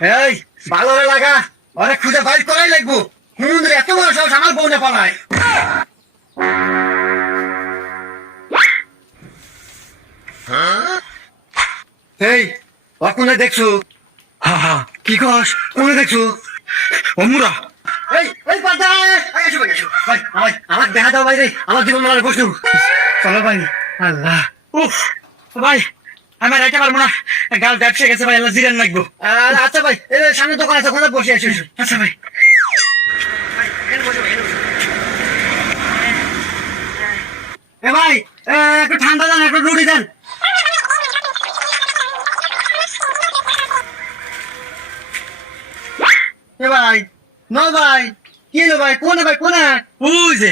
এই ভালো হয়ে লাগা, অনেক খুঁজে বাইর করাই লাগবো। হুমুন্দের এত বড় সাহস আমার বউনে পালায়। এই কোনে দেখছো? হা হা, কি কস? কোনে দেখছো? অমুরা এই এই পাতা এসো ভাই, এসো ভাই, আমার দেখা দাও ভাই রে, আমার জীবন মালার প্রশ্ন। চলো ভাই। আল্লাহ, উফ ভাই আমার এটা পারবো না, গাল ব্যবসা গেছে ভাই, আল্লাহ জিরান লাগবো। আচ্ছা ভাই, সামনে দোকান আছে, ওখানে বসে আসি। আচ্ছা ভাই। এ ভাই, একটু ঠান্ডা দেন, একটু রুটি দেন। এ ভাই, ন ভাই, কি হলো ভাই, কোনে ভাই, কোনে? ওই যে